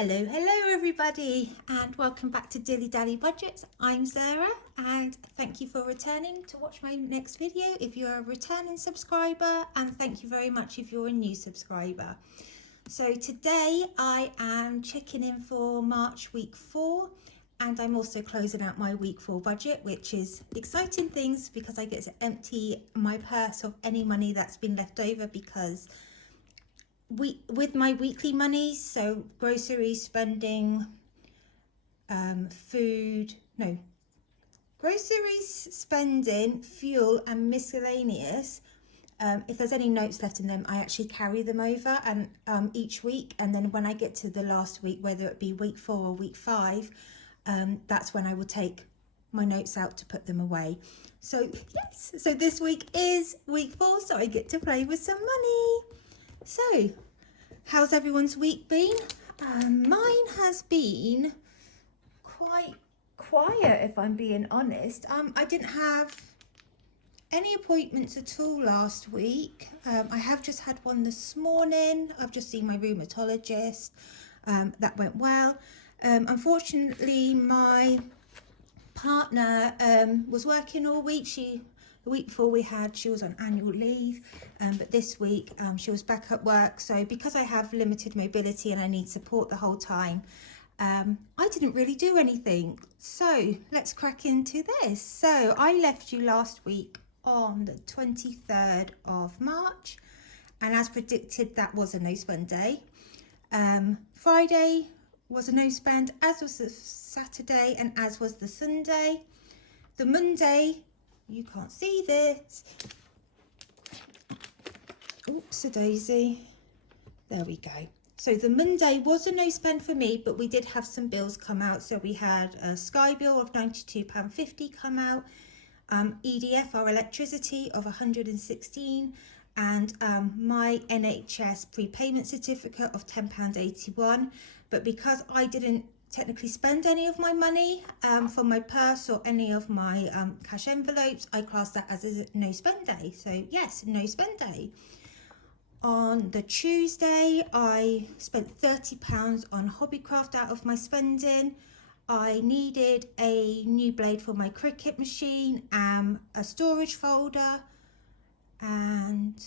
Hello everybody, and welcome back to DillyDallyBudgets. I'm Sarah, and thank you for returning to watch my next video if you're a returning subscriber, and thank you very much if you're a new subscriber. So today I am checking in for March week 4, and I'm also closing out my week 4 budget, which is exciting things because I get to empty my purse of any money that's been left over, because with my weekly money, so groceries, spending, groceries, spending, fuel and miscellaneous, if there's any notes left in them, I actually carry them over and each week, and then when I get to the last week, whether it be week 4 or week 5, that's when I will take my notes out to put them away. So yes, so this week is week 4, so I get to play with some money. So, how's everyone's week been? Mine has been quite quiet, if I'm being honest. I didn't have any appointments at all last week. I have just had one this morning. I've just seen my rheumatologist. That went well. Unfortunately, my partner was working all week. The week before she was on annual leave, but this week she was back at work. So because I have limited mobility and I need support the whole time, I didn't really do anything. So let's crack into this. So I left you last week on the 23rd of March, and as predicted, that was a no spend day. Friday was a no spend, as was the Saturday and as was the Sunday. The Monday, you can't see this. Oops, a daisy. There we go. So the Monday was a no spend for me, but we did have some bills come out. So we had a Sky bill of £92.50 come out, EDF, our electricity, of £116, and my NHS prepayment certificate of £10.81. But because I didn't technically spend any of my money from my purse or any of my cash envelopes, I class that as a no spend day. So yes, no spend day. On the Tuesday, I spent £30 on Hobbycraft out of my spending. I needed a new blade for my cricket machine, a storage folder, and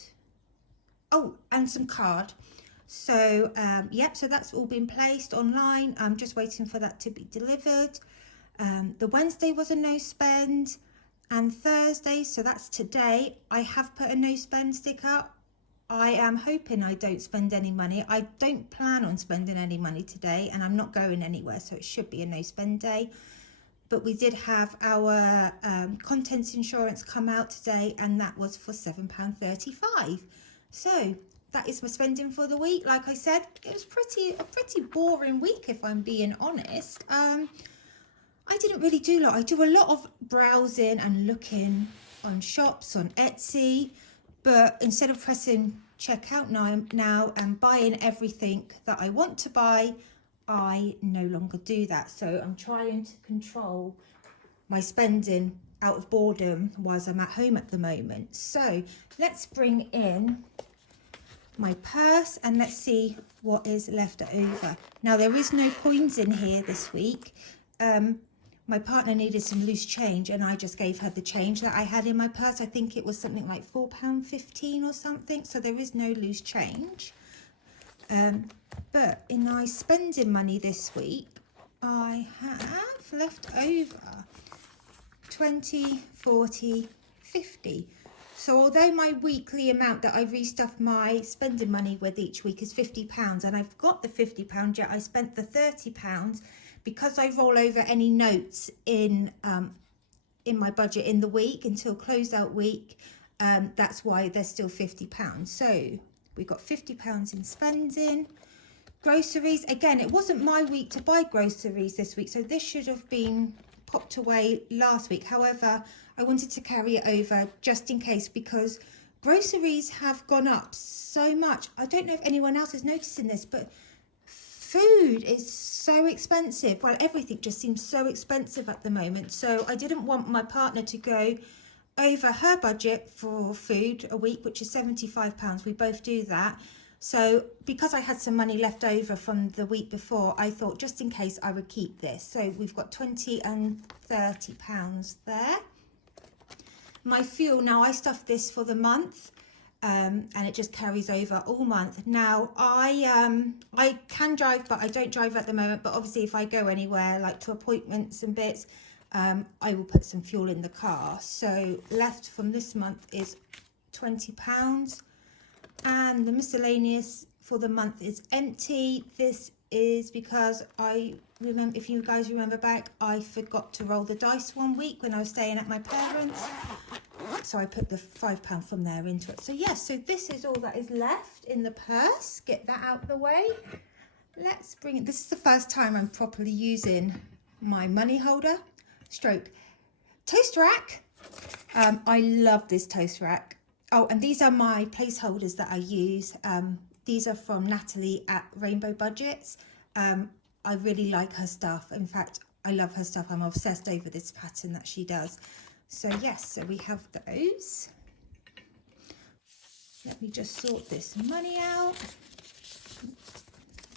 some card. So so that's all been placed online. I'm just waiting for that to be delivered. The Wednesday was a no spend, and Thursday, so that's today, I have put a no spend sticker. I am hoping I don't spend any money. I don't plan on spending any money today, and I'm not going anywhere, so it should be a no spend day. But we did have our contents insurance come out today, and that was for £7.35. So that is my spending for the week. Like I said, it was a pretty boring week, if I'm being honest. I didn't really do a lot. I do a lot of browsing and looking on shops, on Etsy, but instead of pressing checkout now and buying everything that I want to buy, I no longer do that. So I'm trying to control my spending out of boredom whilst I'm at home at the moment. So let's bring in my purse and let's see what is left over. Now, there is no coins in here this week. My partner needed some loose change, and I just gave her the change that I had in my purse. I think it was something like £4.15 or something, so there is no loose change. But in my spending money this week, I have left over 20, 40, 50. So although my weekly amount that I restuff my spending money with each week is £50, and I've got the £50, yet I spent the £30 because I roll over any notes in my budget in the week until closeout week. That's why there's still £50. So we got £50 in spending. Groceries, again, it wasn't my week to buy groceries this week, so this should have been popped away last week. However, I wanted to carry it over just in case, because groceries have gone up so much. I don't know if anyone else is noticing this, but food is so expensive. Well, everything just seems so expensive at the moment. So I didn't want my partner to go over her budget for food a week, which is £75. We both do that. So because I had some money left over from the week before, I thought just in case I would keep this. So we've got 20 and 30 pounds there. My fuel, now I stuffed this for the month, and it just carries over all month. Now I can drive, but I don't drive at the moment. But obviously if I go anywhere, like to appointments and bits, I will put some fuel in the car. So left from this month is 20 pounds. And the miscellaneous for the month is empty. This is because I remember, if you guys remember back, I forgot to roll the dice one week when I was staying at my parents'. So I put the £5 from there into it. So yes, so this is all that is left in the purse. Get that out of the way. Let's bring it. This is the first time I'm properly using my money holder stroke toast rack. I love this toast rack. Oh, and these are my placeholders that I use. These are from Natalie at DillyDallyBudgets. I really like her stuff. In fact, I love her stuff. I'm obsessed over this pattern that she does. So yes, so we have those. Let me just sort this money out.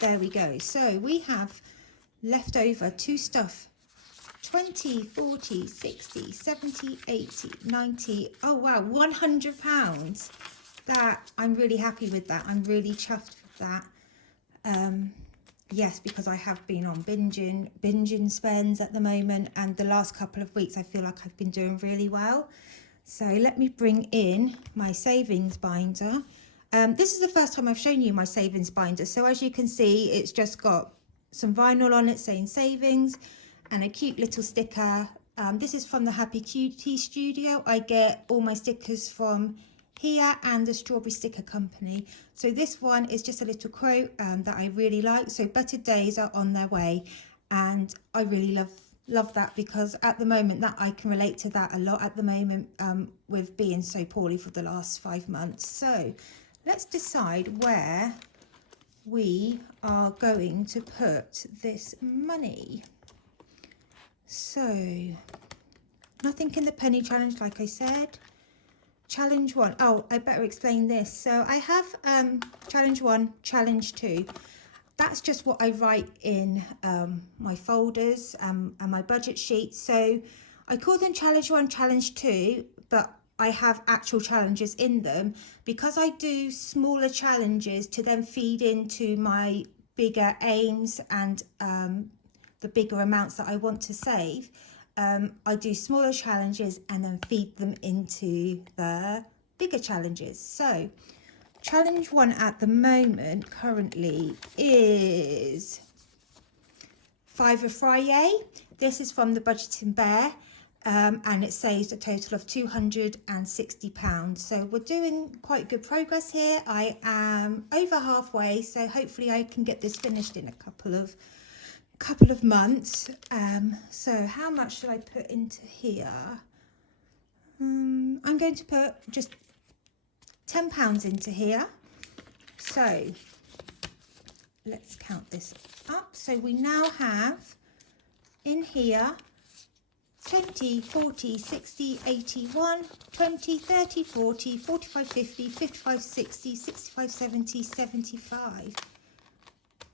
There we go. So we have left over to stuff 20, 40, 60, 70, 80, 90, oh wow, £100. That, I'm really happy with that. I'm really chuffed with that. Yes, because I have been on binging spends at the moment, and the last couple of weeks I feel like I've been doing really well. So let me bring in my savings binder. This is the first time I've shown you my savings binder. So as you can see, it's just got some vinyl on it saying savings, and a cute little sticker. This is from the Happy Cutie Studio. I get all my stickers from here and the Strawberry Sticker Company. So this one is just a little quote that I really like. So better days are on their way, and I really love that, because at the moment that I can relate to that a lot at the moment with being so poorly for the last 5 months. So let's decide where we are going to put this money. So, nothing in the penny challenge, like I said. Challenge 1. Oh, I better explain this. So I have challenge 1, challenge 2. That's just what I write in my folders and my budget sheets. So I call them challenge 1, challenge 2, but I have actual challenges in them, because I do smaller challenges to then feed into my bigger aims and the bigger amounts that I want to save. I do smaller challenges and then feed them into the bigger challenges. So challenge 1 at the moment currently is Fiver Friday. This is from the Budgeting Bear, and it saves a total of £260. So we're doing quite good progress here. I am over halfway, so hopefully I can get this finished in a couple of months. So how much should I put into here? I'm going to put just £10 into here. So let's count this up. So we now have in here 20, 40, 60, 81, 20, 30, 40, 45, 50, 55, 60, 65, 70, 75.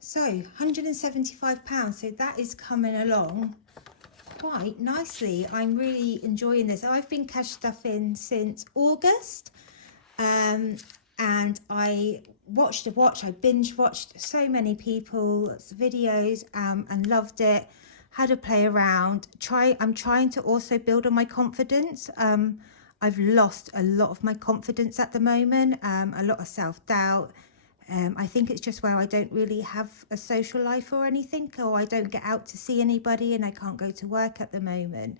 So £175, so that is coming along quite nicely. I'm really enjoying this. I've been cash stuffing since August, and I I binge watched so many people's videos and loved it. Had a play around. I'm trying to also build on my confidence. I've lost a lot of my confidence at the moment, a lot of self-doubt. I think it's just where I don't really have a social life or anything, or I don't get out to see anybody, and I can't go to work at the moment.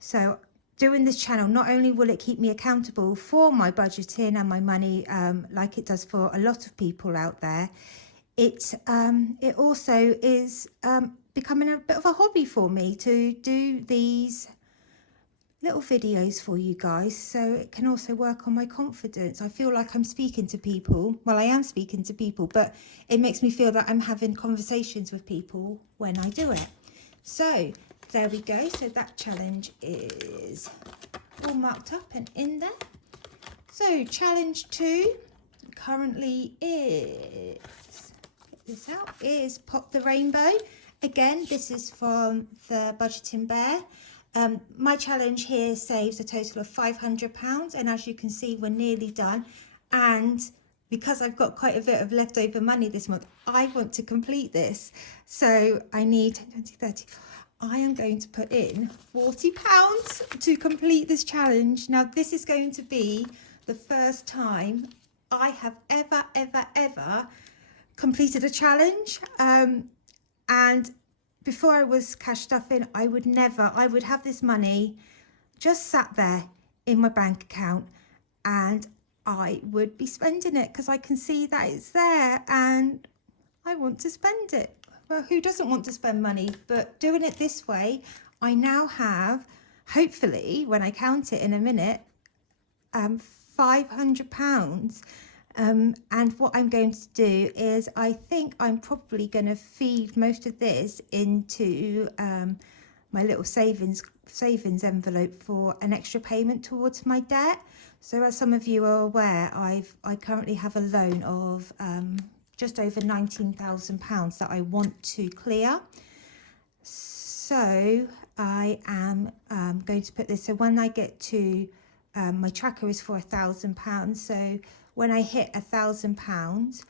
So doing this channel, not only will it keep me accountable for my budgeting and my money, like it does for a lot of people out there, it also is becoming a bit of a hobby for me to do these little videos for you guys, so it can also work on my confidence. I feel like I'm speaking to people. Well, I am speaking to people, but it makes me feel that I'm having conversations with people when I do it. So there we go. So that challenge is all marked up and in there. So challenge 2 currently is, get this out, is Pop the Rainbow. Again, this is from the Budgeting Bear. My challenge here saves a total of £500, and as you can see, we're nearly done. And because I've got quite a bit of leftover money this month, I want to complete this. So I need 20, 30. I am going to put in £40 to complete this challenge. Now, this is going to be the first time I have ever completed a challenge. And before I was cash stuffing, I would have this money just sat there in my bank account, and I would be spending it because I can see that it's there and I want to spend it. Well, who doesn't want to spend money? But doing it this way, I now have, hopefully, when I count it in a minute, £500. And what I'm going to do is, I think I'm probably going to feed most of this into my little savings envelope for an extra payment towards my debt. So as some of you are aware, I currently have a loan of just over £19,000 that I want to clear. So I am going to put this, so when I get to, my tracker is for £1,000. So when I hit £1,000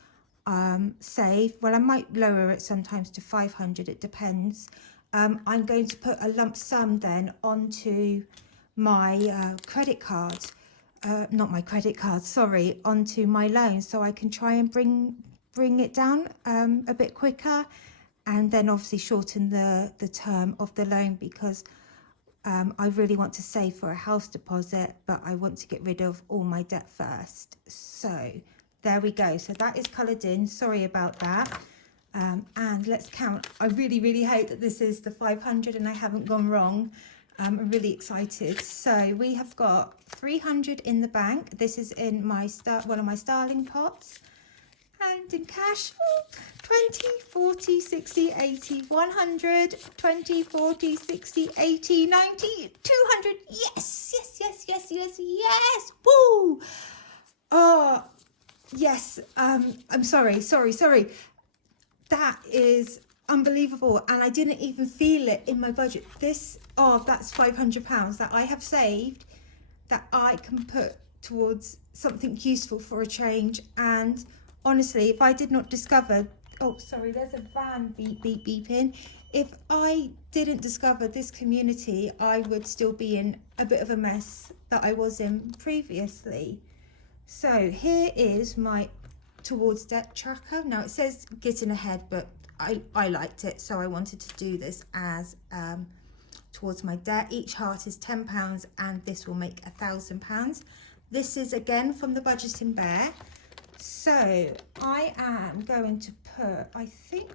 save, well, I might lower it sometimes to 500, it depends. I'm going to put a lump sum then onto my credit card, not my credit card, sorry, onto my loan, so I can try and bring it down a bit quicker, and then obviously shorten the term of the loan, because I really want to save for a house deposit, but I want to get rid of all my debt first. So there we go. So that is coloured in. Sorry about that. And let's count. I really hope that this is the 500 and I haven't gone wrong. I'm really excited. So we have got 300 in the bank. This is in my one of my Starling pots. And in cash, 20, 40, 60, 80, 100, 20, 40, 60, 80, 90, 200. Yes. Woo! Oh, yes. I'm sorry. That is unbelievable. And I didn't even feel it in my budget. That's £500 that I have saved that I can put towards something useful for a change. And honestly, if I did not discover, oh, sorry, there's a van beeping. If I didn't discover this community, I would still be in a bit of a mess that I was in previously. So here is my towards debt tracker. Now it says getting ahead, but I liked it, so I wanted to do this as towards my debt. Each heart is £10, and this will make £1,000. This is again from the Budgeting Bear. So I am going to put, I think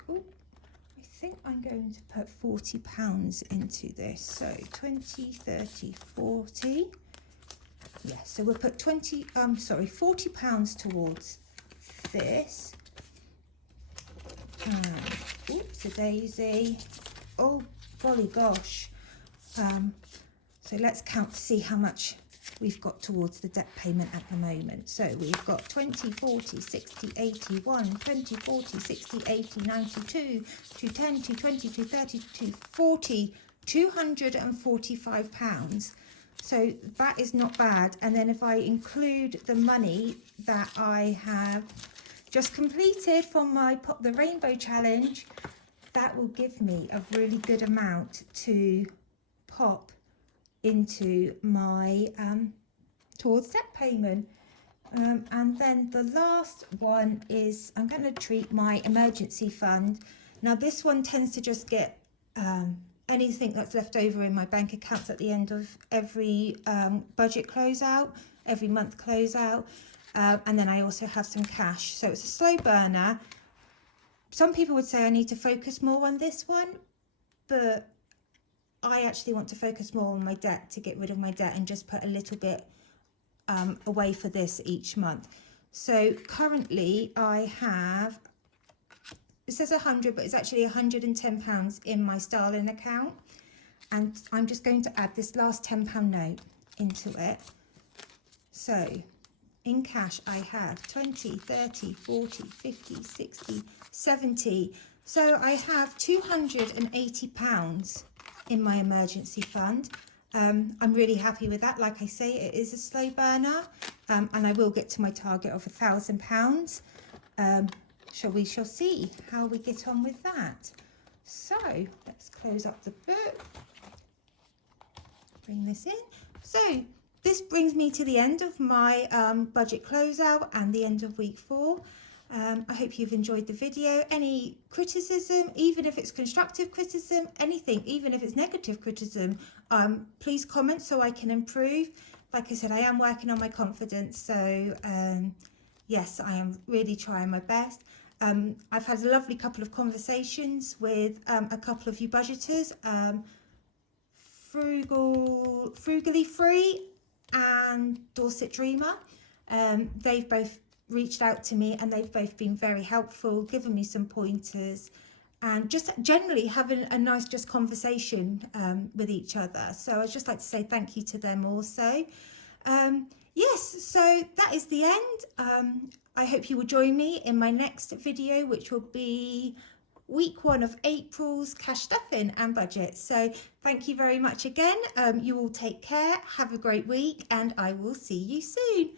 I'm going to put £40 into this. So 20, 30, 40. Yeah, so we'll put £40 towards this. Oops, a daisy. Oh, golly gosh. So let's count to see how much we've got towards the debt payment at the moment. So we've got 20, 40, 60, 80, 1, 20, 40, 60, 80, 92, 210, 220, 230, 240, £245. So that is not bad. And then if I include the money that I have just completed from my Pop the Rainbow challenge, that will give me a really good amount to pop into my towards debt payment. And then the last one is, I'm going to treat my emergency fund. Now this one tends to just get anything that's left over in my bank accounts at the end of every budget closeout, every month closeout. And then I also have some cash. So it's a slow burner. Some people would say I need to focus more on this one, but I actually want to focus more on my debt to get rid of my debt and just put a little bit away for this each month. So currently I have, it says 100, but it's actually £110 in my Starling account. And I'm just going to add this last £10 note into it. So in cash I have 20, 30, 40, 50, 60, 70. So I have £280 in my emergency fund. I'm really happy with that. Like I say, it is a slow burner, and I will get to my target of £1,000. We shall see how we get on with that. So let's close up the book, bring this in. So this brings me to the end of my budget closeout and the end of week 4. I hope you've enjoyed the video. Any criticism, even if it's constructive criticism, anything, even if it's negative criticism, please comment so I can improve. Like I said, I am working on my confidence, so yes, I am really trying my best. I've had a lovely couple of conversations with a couple of you budgeters, Frugally Free and Dorset Dreamer. They've both reached out to me and they've both been very helpful, given me some pointers, and just generally having a nice just conversation with each other. So I'd just like to say thank you to them also. Yes, so that is the end. I hope you will join me in my next video, which will be week 1 of April's cash stuffing and budget. So thank you very much again. You all take care, have a great week, and I will see you soon.